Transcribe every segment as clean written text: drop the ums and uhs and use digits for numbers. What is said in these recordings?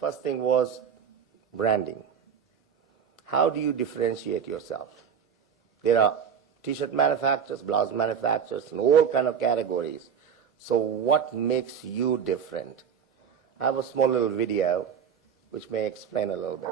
First thing was branding. How do you differentiate yourself? There are t-shirt manufacturers, blouse manufacturers, and all kind of categories. So what makes you different? I have a small little video which may explain a little bit.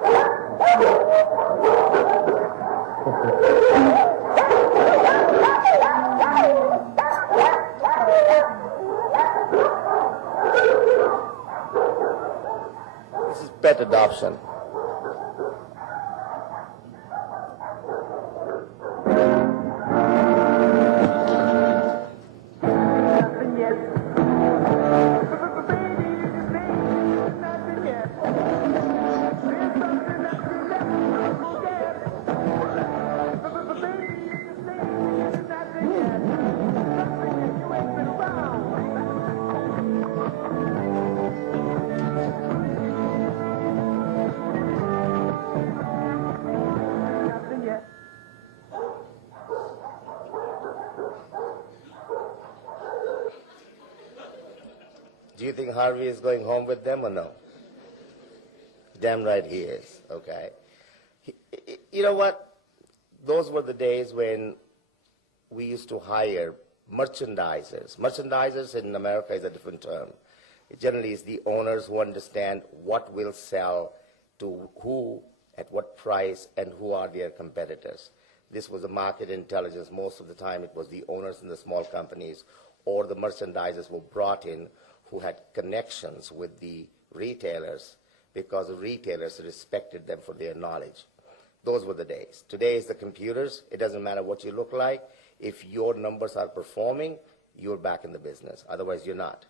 This is pet adoption. Do you think Harvey is going home with them or no? Damn right he is, okay? You know what? Those were the days when we used to hire merchandisers. Merchandisers in America is a different term. It generally is the owners who understand what will sell to who, at what price, and who are their competitors. This was a market intelligence. Most of the time it was the owners in the small companies or the merchandisers were brought in who had connections with the retailers because the retailers respected them for their knowledge. Those were the days. Today is the computers. It doesn't matter what you look like. If your numbers are performing, you're back in the business. Otherwise, you're not.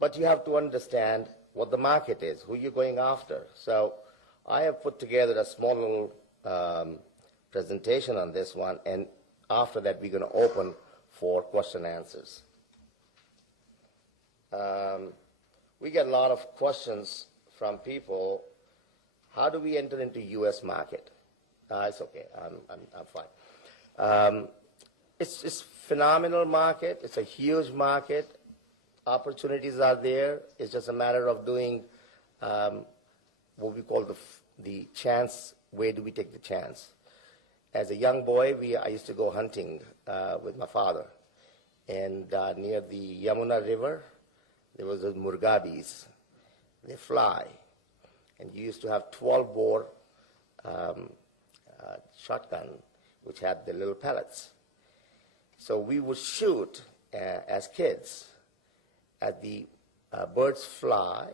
But you have to understand what the market is, who you're going after. So I have put together a small little presentation on this one, and after that, we're going to open for question and answers. We get a lot of questions from people. How do we enter into U.S. market? It's okay. I'm fine. It's phenomenal market. It's a huge market. Opportunities are there. It's just a matter of doing what we call the chance. Where do we take the chance? As a young boy, I used to go hunting with my father, and near the Yamuna River, there was those murgabis. They fly. And you used to have 12-bore shotgun, which had the little pellets. So we would shoot as kids. As the birds fly,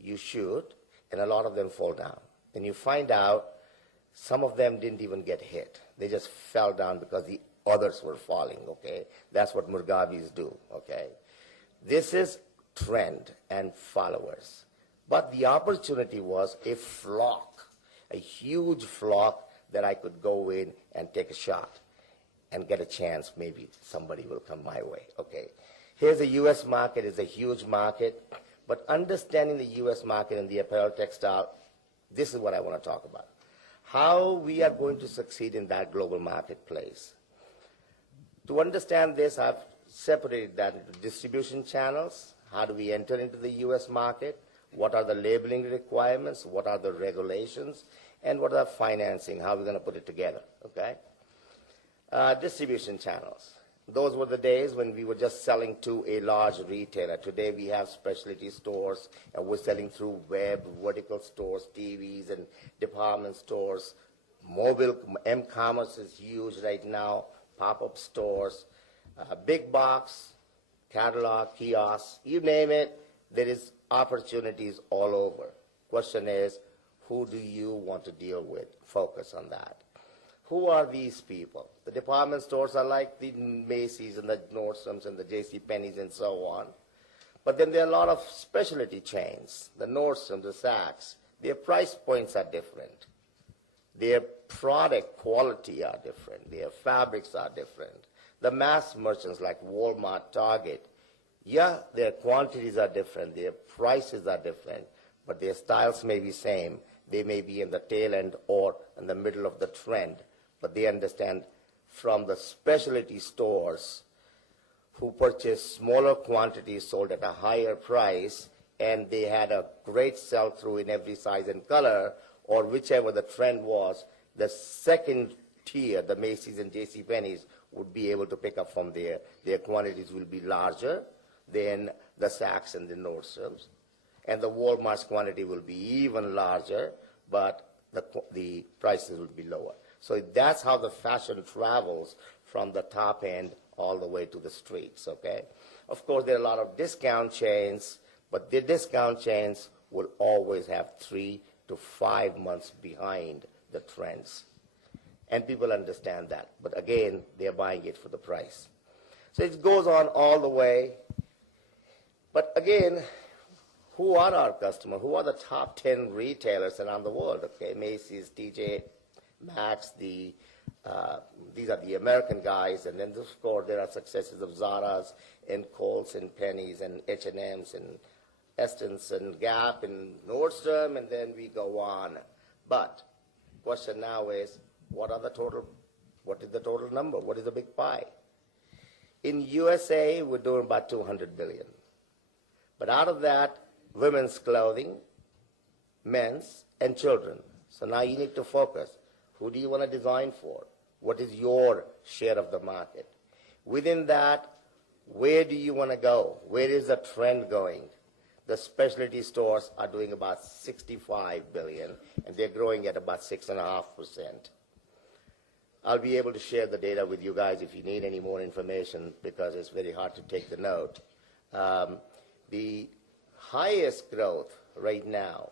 you shoot, and a lot of them fall down. And you find out some of them didn't even get hit. They just fell down because the others were falling, okay? That's what murgabis do, okay? This is trend and followers. But the opportunity was a flock, a huge flock that I could go in and take a shot and get a chance. Maybe somebody will come my way, okay? Here's the U.S. market. It's a huge market. But understanding the U.S. market and the apparel textile, this is what I want to talk about. How we are going to succeed in that global marketplace. To understand this, I've separated that into distribution channels. How do we enter into the U.S. market? What are the labeling requirements? What are the regulations? And what are the financing? How are we going to put it together, okay? Distribution channels. Those were the days when we were just selling to a large retailer. Today we have specialty stores, and we're selling through web, vertical stores, TVs, and department stores. Mobile, m-commerce is huge right now, pop-up stores, big box, catalog, kiosks, you name it, there is opportunities all over. Question is, who do you want to deal with? Focus on that. Who are these people? The department stores are like the Macy's and the Nordstroms and the JCPenney's and so on. But then there are a lot of specialty chains, the Nordstrom, the Saks. Their price points are different. Their product quality are different. Their fabrics are different. The mass merchants like Walmart, Target, yeah, their quantities are different, their prices are different, but their styles may be same. They may be in the tail end or in the middle of the trend, but they understand from the specialty stores who purchase smaller quantities sold at a higher price, and they had a great sell-through in every size and color, or whichever the trend was, the second tier, the Macy's and JCPenney's, would be able to pick up from there. Their quantities will be larger than the Saks and the Nordstroms. And the Walmart's quantity will be even larger, but the prices will be lower. So that's how the fashion travels from the top end all the way to the streets, okay? Of course, there are a lot of discount chains, but the discount chains will always have 3 to 5 months behind the trends. And people understand that. But again, they're buying it for the price. So it goes on all the way. But again, who are our customers? Who are the top 10 retailers around the world? Okay, Macy's, TJ Maxx, these are the American guys. And then, of course, there are successes of Zara's and Kohl's and Penny's and H&M's and Eston's and Gap and Nordstrom, and then we go on. But question now is, what is the total number? What is the big pie? In USA, we're doing about 200 billion. But out of that, women's clothing, men's, and children. So now you need to focus. Who do you want to design for? What is your share of the market? Within that, where do you want to go? Where is the trend going? The specialty stores are doing about 65 billion, and they're growing at about 6.5%. I'll be able to share the data with you guys if you need any more information, because it's very hard to take the note. The highest growth right now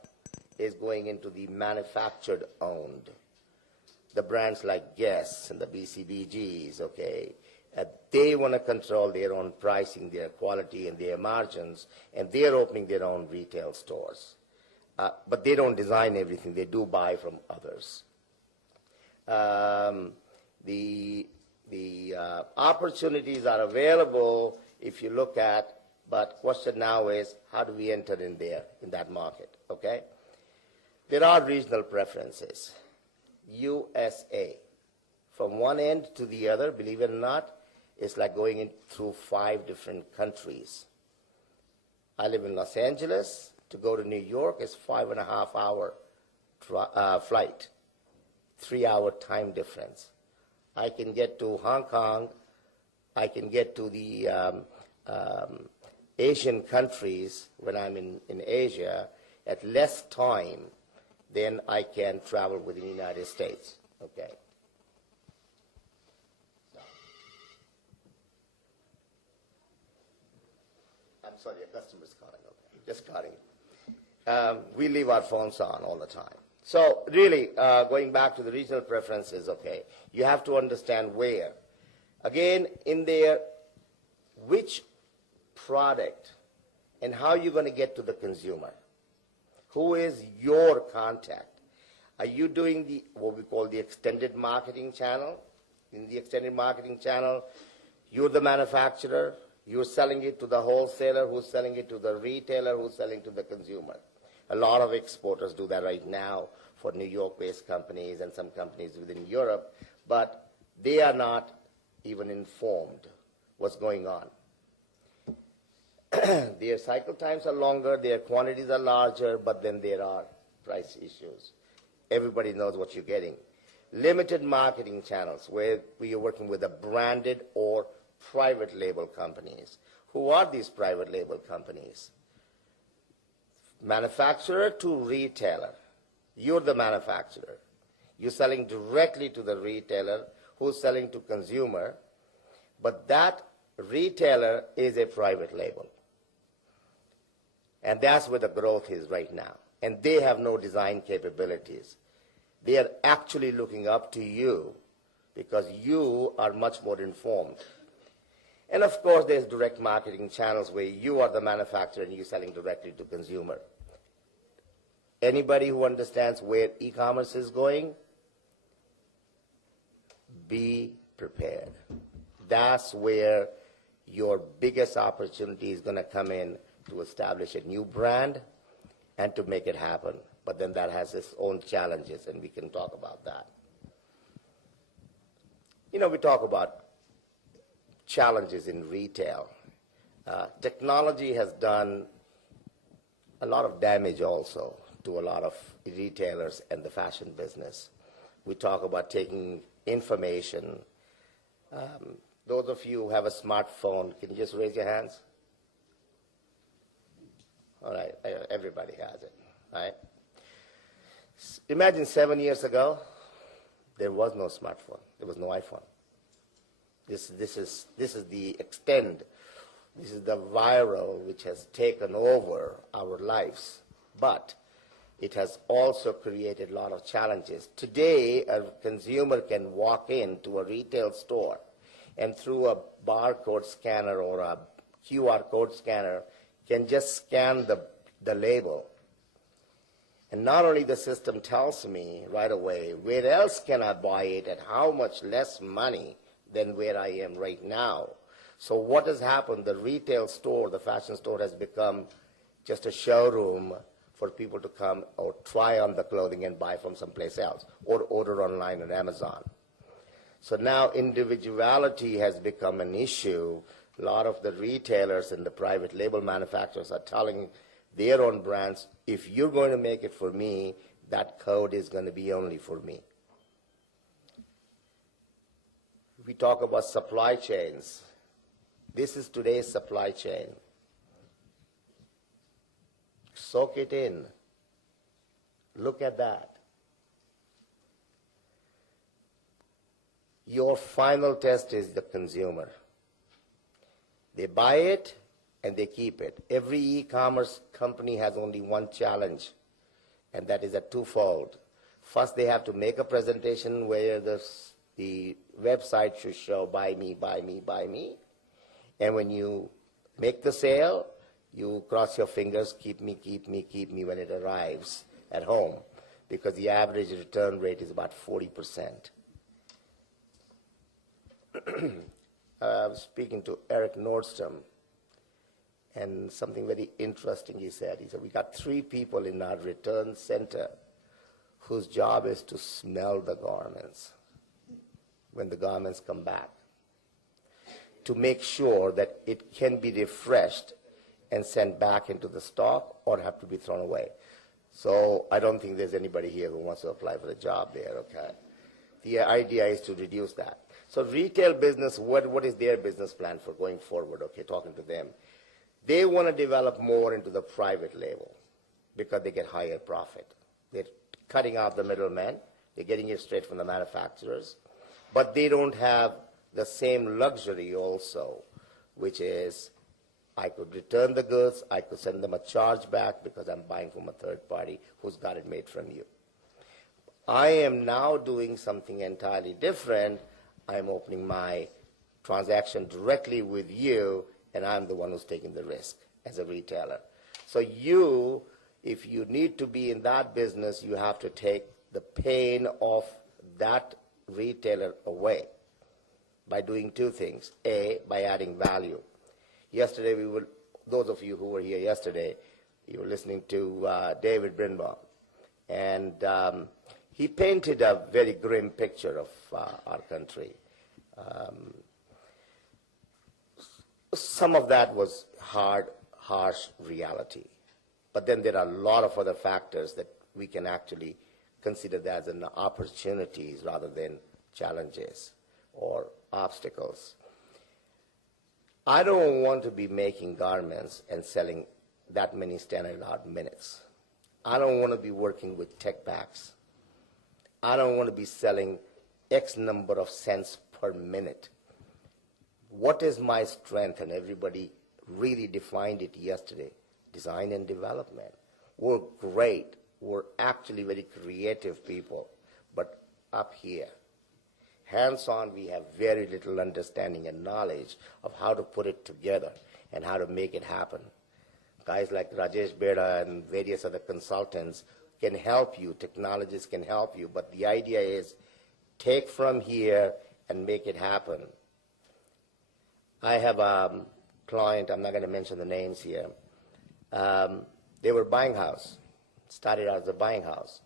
is going into the manufactured owned. The brands like Guess and the BCBGs, okay, they want to control their own pricing, their quality, and their margins, and they're opening their own retail stores. But they don't design everything. They do buy from others. The opportunities are available if you look at, but question now is, how do we enter in there, in that market, okay? There are regional preferences. USA, from one end to the other, believe it or not, it's like going in through 5 different countries. I live in Los Angeles. To go to New York is 5.5-hour flight, 3-hour time difference. I can get to Hong Kong. I can get to the Asian countries when I'm in Asia at less time than I can travel within the United States, okay? I'm sorry, your customer's calling, okay, just calling. We leave our phones on all the time. So really, going back to the regional preferences, okay, you have to understand where. Again, in there, which product and how you're going to get to the consumer. Who is your contact? Are you doing what we call the extended marketing channel? In the extended marketing channel, you're the manufacturer, you're selling it to the wholesaler, who's selling it to the retailer, who's selling to the consumer. A lot of exporters do that right now for New York-based companies and some companies within Europe, but they are not even informed what's going on. Their cycle times are longer, their quantities are larger, but then there are price issues. Everybody knows what you're getting. Limited marketing channels where we are working with a branded or private label companies. Who are these private label companies? Manufacturer to retailer. You're the manufacturer. You're selling directly to the retailer who's selling to consumer, but that retailer is a private label. And that's where the growth is right now. And they have no design capabilities. They are actually looking up to you because you are much more informed. And of course, there's direct marketing channels where you are the manufacturer and you're selling directly to consumer. Anybody who understands where e-commerce is going, be prepared. That's where your biggest opportunity is going to come in to establish a new brand and to make it happen. But then that has its own challenges, and we can talk about that. You know, we talk about challenges in retail. Technology has done a lot of damage also to a lot of retailers and the fashion business. We talk about taking information. Those of you who have a smartphone, can you just raise your hands? All right, everybody has it, right? Imagine 7 years ago, there was no smartphone, there was no iPhone. This is the extent, this is the viral which has taken over our lives, but it has also created a lot of challenges. Today, a consumer can walk into a retail store and through a barcode scanner or a QR code scanner can just scan the label. And not only the system tells me right away, where else can I buy it at how much less money than where I am right now. So what has happened, the retail store, the fashion store has become just a showroom for people to come or try on the clothing and buy from someplace else or order online on Amazon. So now individuality has become an issue. A lot of the retailers and the private label manufacturers are telling their own brands, if you're going to make it for me, that code is going to be only for me. We talk about supply chains. This is today's supply chain. Soak it in. Look at that. Your final test is the consumer. They buy it and they keep it. Every e-commerce company has only one challenge, and that is a twofold. First, they have to make a presentation where the website should show buy me, buy me, buy me. And when you make the sale, you cross your fingers, keep me, keep me, keep me when it arrives at home, because the average return rate is about 40%. I was speaking to Eric Nordstrom, and something very interesting he said. He said, we got 3 people in our return center whose job is to smell the garments when the garments come back, to make sure that it can be refreshed and sent back into the stock or have to be thrown away. So I don't think there's anybody here who wants to apply for the job there, okay? The idea is to reduce that. So retail business, what is their business plan for going forward, okay, talking to them? They want to develop more into the private label because they get higher profit. They're cutting out the middlemen. They're getting it straight from the manufacturers. But they don't have the same luxury also, which is I could return the goods, I could send them a charge back because I'm buying from a third party who's got it made from you. I am now doing something entirely different. I'm opening my transaction directly with you, and I'm the one who's taking the risk as a retailer. So you, if you need to be in that business, you have to take the pain of that retailer away by doing 2 things. A, by adding value. Yesterday, those of you who were here yesterday, you were listening to David Brinbaum, and he painted a very grim picture of our country. Some of that was harsh reality. But then there are a lot of other factors that we can actually consider that as an opportunities rather than challenges or obstacles. I don't want to be making garments and selling that many standard odd minutes. I don't want to be working with tech packs. I don't want to be selling X number of cents per minute. What is my strength? And everybody really defined it yesterday. Design and development. We're great. We're actually very creative people. But up here, hands-on, we have very little understanding and knowledge of how to put it together and how to make it happen. Guys like Rajesh Beda and various other consultants can help you. Technologists can help you. But the idea is take from here and make it happen. I have a client, I'm not going to mention the names here. They were buying house, started out as a buying house.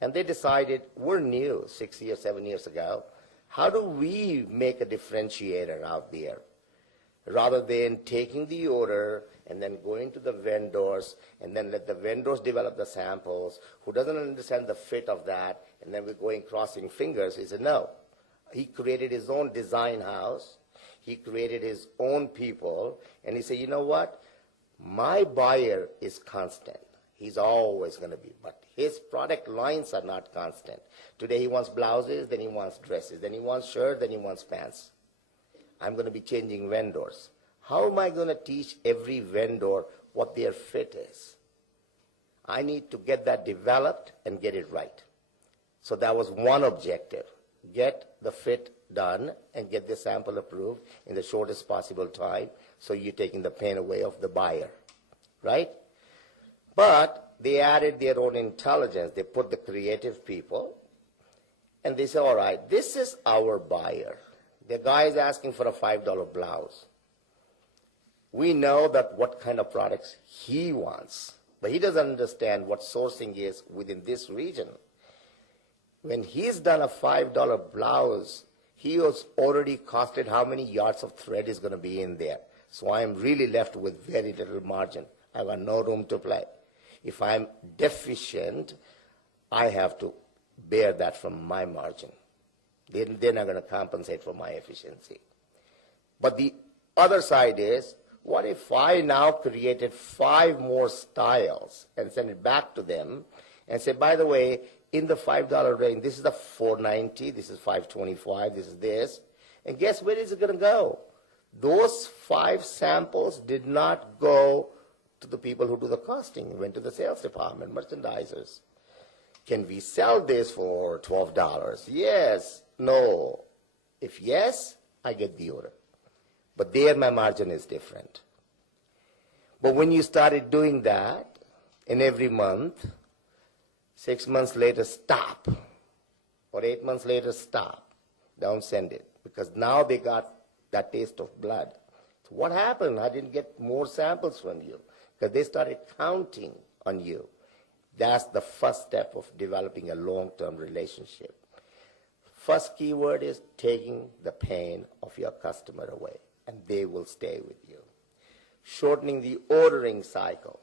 And they decided, we're new 6 years, 7 years ago. How do we make a differentiator out there? Rather than taking the order and then going to the vendors, and then let the vendors develop the samples, who doesn't understand the fit of that, and then we're going crossing fingers. He said, no. He created his own design house. He created his own people, and he said, you know what? My buyer is constant. He's always going to be, but his product lines are not constant. Today he wants blouses, then he wants dresses, then he wants shirts, then he wants pants. I'm going to be changing vendors. How am I going to teach every vendor what their fit is? I need to get that developed and get it right. So that was one objective. Get the fit done and get the sample approved in the shortest possible time, so you're taking the pain away of the buyer, right? But they added their own intelligence. They put the creative people, and they say, all right, this is our buyer. The guy is asking for a $5 blouse. We know that what kind of products he wants, but he doesn't understand what sourcing is within this region. When he's done a $5 blouse, he has already costed how many yards of thread is going to be in there. So I'm really left with very little margin. I've got no room to play. If I'm deficient, I have to bear that from my margin. They're not going to compensate for my efficiency. But the other side is, what if I now created 5 more styles and send it back to them and say, by the way, in the $5 range, this is the $4.90, this is $5.25, this is this. And guess where is it going to go? Those 5 samples did not go to the people who do the costing. It went to the sales department, merchandisers. Can we sell this for $12? Yes, no. If yes, I get the order. But there my margin is different. But when you started doing that, and every month, 6 months later, stop. Or 8 months later, stop. Don't send it. Because now they got that taste of blood. So what happened? I didn't get more samples from you. Because they started counting on you. That's the first step of developing a long-term relationship. First keyword is taking the pain of your customer away, and they will stay with you. Shortening the ordering cycle.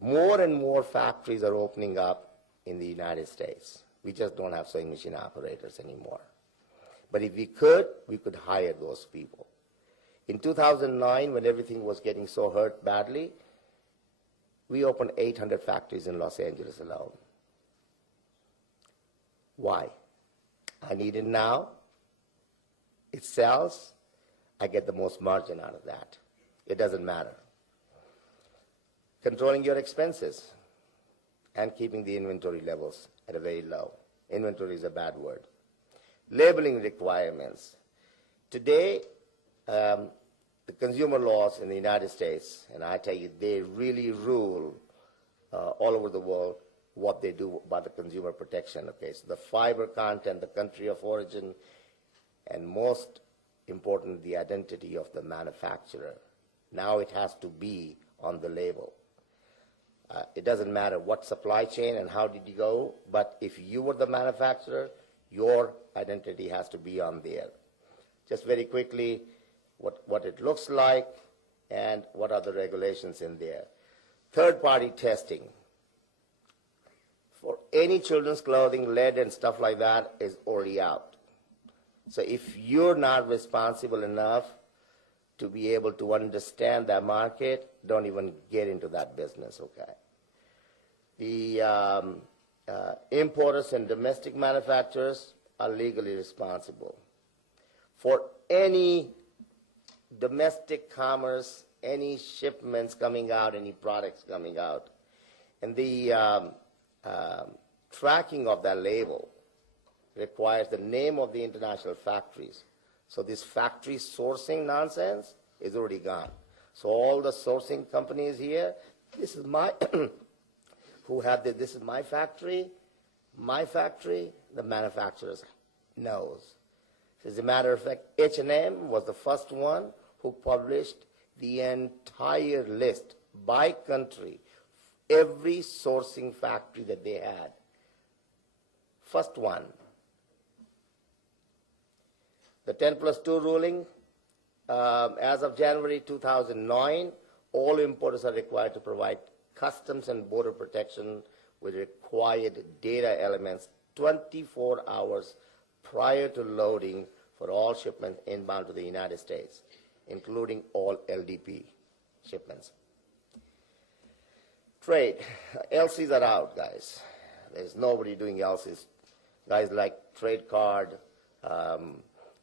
More and more factories are opening up in the United States. We just don't have sewing machine operators anymore. But if we could hire those people. In 2009, when everything was getting so hurt badly, we opened 800 factories in Los Angeles alone. Why? I need it now. It sells. I get the most margin out of that. It doesn't matter. Controlling your expenses and keeping the inventory levels at a very low. Inventory is a bad word. Labeling requirements. Today, the consumer laws in the United States, and I tell you, they really rule all over the world what they do about the consumer protection. Okay, so the fiber content, the country of origin, and most important, the identity of the manufacturer. Now it has to be on the label. It doesn't matter what supply chain and how did you go, but if you were the manufacturer, your identity has to be on there. Just very quickly, what it looks like and what are the regulations in there. Third-party testing. For any children's clothing, lead and stuff like that is already out. So if you're not responsible enough to be able to understand that market, don't even get into that business, okay? The importers and domestic manufacturers are legally responsible. For any domestic commerce, any shipments coming out, any products coming out, and the tracking of that label requires the name of the international factories. So this factory sourcing nonsense is already gone. So all the sourcing companies here, this is my, who have this is my factory, the manufacturers knows. As a matter of fact, H&M was the first one who published the entire list by country, every sourcing factory that they had. First one. The 10+2 ruling, As of January 2009, all importers are required to provide customs and border protection with required data elements 24 hours prior to loading for all shipments inbound to the United States, including all LDP shipments. Trade. LCs are out, guys. There's nobody doing LCs. Guys like trade card,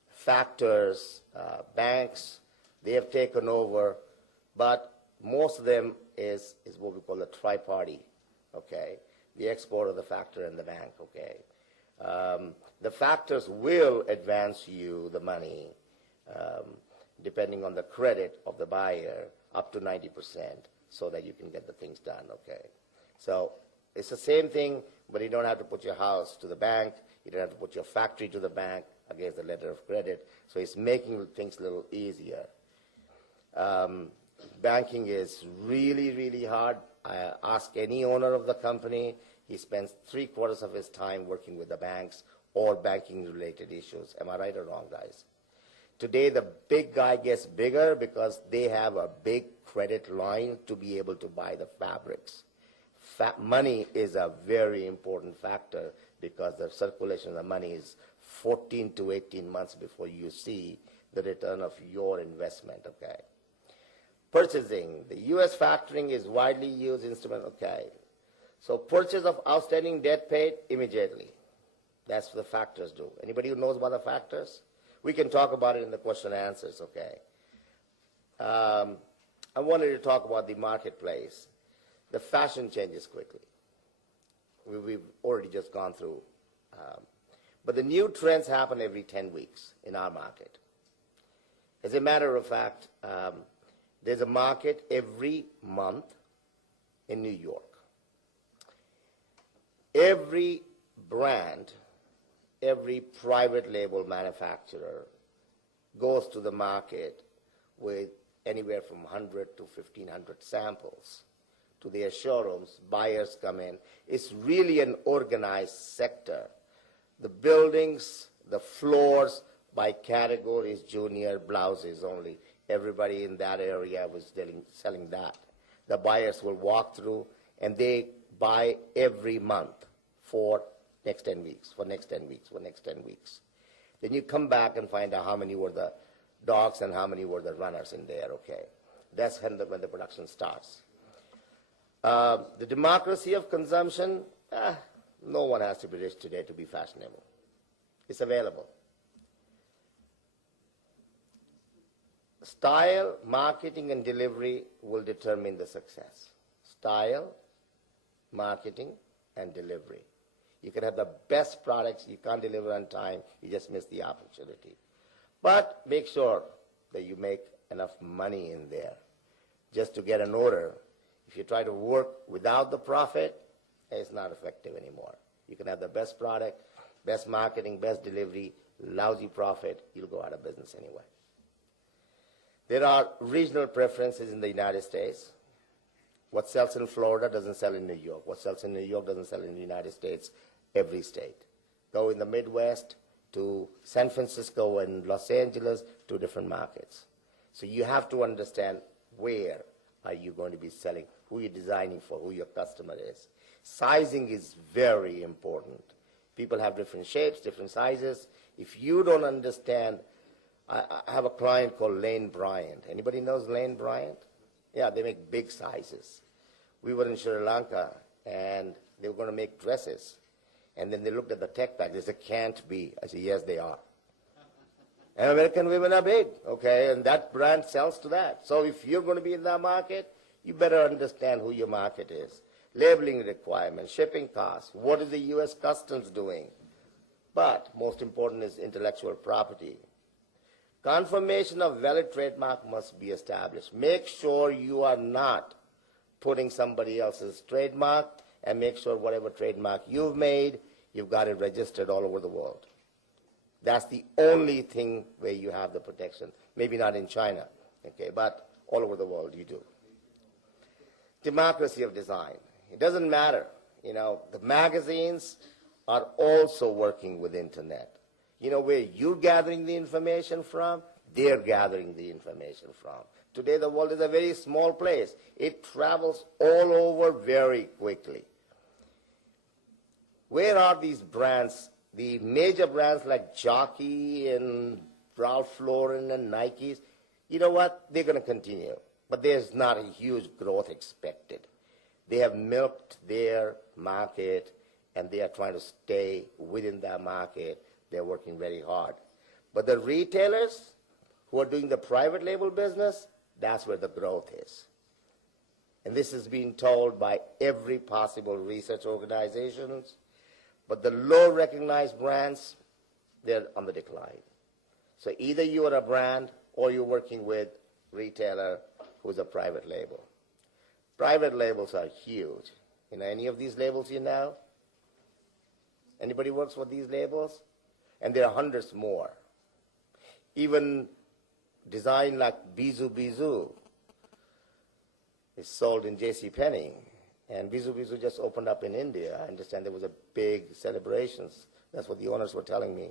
factors, banks, they have taken over, but most of them is what we call a tri-party, okay? The exporter, the factor, and the bank, okay? The factors will advance you the money, depending on the credit of the buyer, up to 90%, so that you can get the things done, okay? So it's the same thing, but you don't have to put your house to the bank. You don't have to put your factory to the bank against the letter of credit. So it's making things a little easier. Banking is really, really hard. I ask any owner of the company, he spends 3/4 of his time working with the banks or banking-related issues. Am I right or wrong, guys? Today, the big guy gets bigger because they have a big credit line to be able to buy the fabrics. Money is a very important factor because the circulation of the money is 14 to 18 months before you see the return of your investment, okay? Purchasing. The U.S. factoring is widely used instrument, okay? So purchase of outstanding debt paid immediately. That's what the factors do. Anybody who knows about the factors? We can talk about it in the question and answers, okay? I wanted to talk about the marketplace. The fashion changes quickly. We've already just gone through. But the new trends happen every 10 weeks in our market. As a matter of fact, there's a market every month in New York. Every brand, every private label manufacturer goes to the market with anywhere from 100 to 1,500 samples to their showrooms. Buyers come in. It's really an organized sector. The buildings, the floors by categories, junior, blouses only. Everybody in that area was selling that. The buyers will walk through and they buy every month for next 10 weeks, for next 10 weeks, for next 10 weeks. Then you come back and find out how many were the dogs and how many were the runners in there, okay? That's when the production starts. The democracy of consumption, no one has to be rich today to be fashionable. It's available. Style, marketing, and delivery will determine the success. Style, marketing, and delivery. You can have the best products, you can't deliver on time, you just miss the opportunity. But make sure that you make enough money in there just to get an order. If you try to work without the profit, it's not effective anymore. You can have the best product, best marketing, best delivery, lousy profit, you'll go out of business anyway. There are regional preferences in the United States. What sells in Florida doesn't sell in New York. What sells in New York doesn't sell in the United States, every state. Go in the Midwest to San Francisco and Los Angeles, two different markets. So you have to understand where are you going to be selling, who you're designing for, who your customer is. Sizing is very important. People have different shapes, different sizes. If you don't understand, I have a client called Lane Bryant. Anybody knows Lane Bryant? Yeah, they make big sizes. We were in Sri Lanka, and they were going to make dresses. And then they looked at the tech pack. They said, can't be. I said, yes, they are. And American women are big, okay? And that brand sells to that. So if you're going to be in that market, you better understand who your market is. Labeling requirements, shipping costs, what is the U.S. Customs doing? But most important is intellectual property. Confirmation of valid trademark must be established. Make sure you are not putting somebody else's trademark, and make sure whatever trademark you've made, you've got it registered all over the world. That's the only thing where you have the protection. Maybe not in China, okay, but all over the world you do. Democracy of design. It doesn't matter. You know, the magazines are also working with internet. You know where you're gathering the information from? they're gathering the information from. Today, the world is a very small place. It travels all over very quickly. Where are these brands? The major brands like Jockey and Ralph Lauren and Nikes, you know what? They're going to continue. But there's not a huge growth expected. They have milked their market, and they are trying to stay within that market. They're working very hard. But the retailers who are doing the private label business, that's where the growth is. And this is being told by every possible research organizations. But the low recognized brands, they're on the decline. So either you are a brand or you're working with retailer who's a private label. Private labels are huge. You know any of these labels you know? Anybody works with these labels? And there are hundreds more. Even design like Bisou Bisou is sold in JCPenney. And Bisou Bisou just opened up in India. I understand there was a big celebrations. That's what the owners were telling me.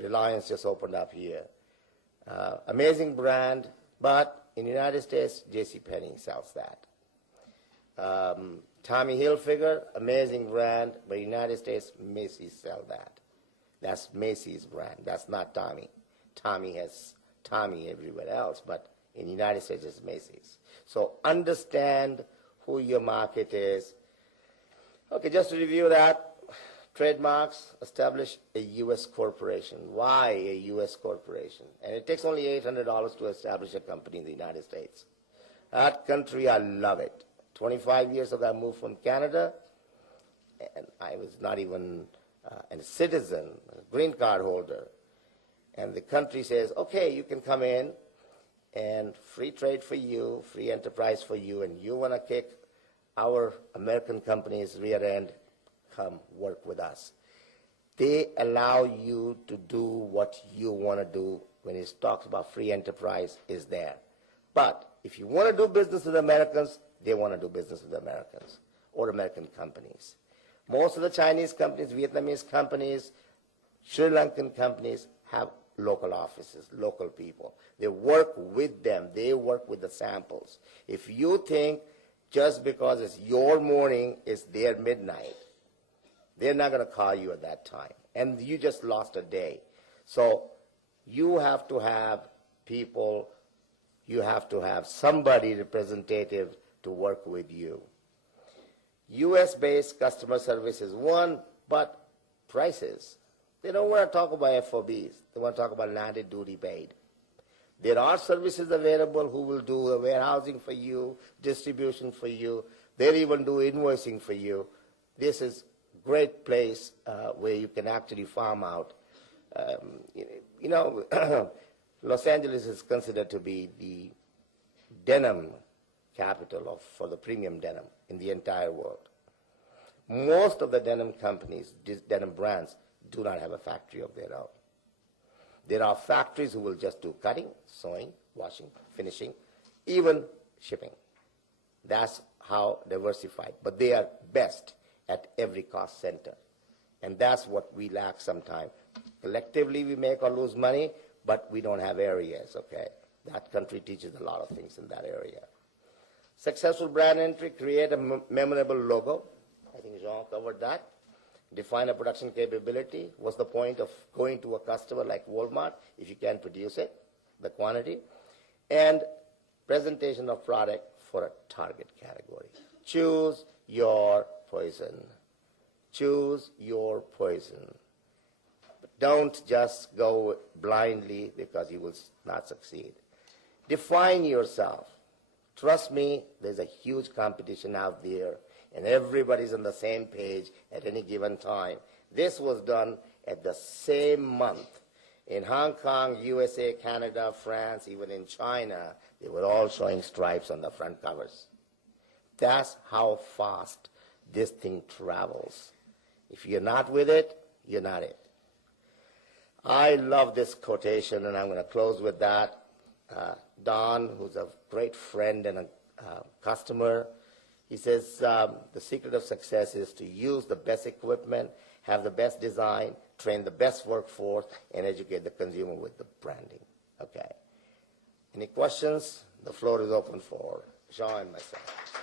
Reliance just opened up here. Amazing brand, but in the United States, JCPenney sells that. Tommy Hilfiger, amazing brand, but in the United States, Macy's sell that. That's Macy's brand. That's not Tommy. Tommy has Tommy everywhere else, but in the United States, it's Macy's. So understand who your market is. Okay, just to review that, trademarks, establish a U.S. corporation. Why a U.S. corporation? And it takes only $800 to establish a company in the United States. That country, I love it. 25 years ago, I moved from Canada, and I was not even a citizen, a green card holder. And the country says, okay, you can come in, and free trade for you, free enterprise for you, and you want to kick our American companies rear end, come work with us. They allow you to do what you want to do when it talks about free enterprise is there. But if you want to do business with Americans, they want to do business with Americans or American companies. Most of the Chinese companies, Vietnamese companies, Sri Lankan companies have local offices, local people. They work with them. They work with the samples. If you think just because it's your morning, it's their midnight, they're not going to call you at that time. And you just lost a day. So you have to have people, you have to have somebody representative to work with you. U.S.-based customer service is one, but prices. They don't want to talk about FOBs. They want to talk about landed duty paid. There are services available who will do the warehousing for you, distribution for you. They'll even do invoicing for you. This is a great place where you can actually farm out. Los Angeles is considered to be the denim capital for the premium denim in the entire world. Most of the denim companies, denim brands, do not have a factory of their own. There are factories who will just do cutting, sewing, washing, finishing, even shipping. That's how diversified. But they are best at every cost center. And that's what we lack sometimes. Collectively, we make or lose money, but we don't have areas, okay? That country teaches a lot of things in that area. Successful brand entry, create a memorable logo. I think Jean covered that. Define a production capability. What's the point of going to a customer like Walmart if you can't produce it, the quantity? And presentation of product for a target category. Choose your poison. Choose your poison. But don't just go blindly because you will not succeed. Define yourself. Trust me, there's a huge competition out there, and everybody's on the same page at any given time. This was done at the same month. In Hong Kong, USA, Canada, France, even in China, they were all showing stripes on the front covers. That's how fast this thing travels. If you're not with it, you're not it. I love this quotation, and I'm going to close with that. Don, who's a great friend and a customer, he says the secret of success is to use the best equipment, have the best design, train the best workforce, and educate the consumer with the branding. Okay. Any questions? The floor is open for Jean and myself.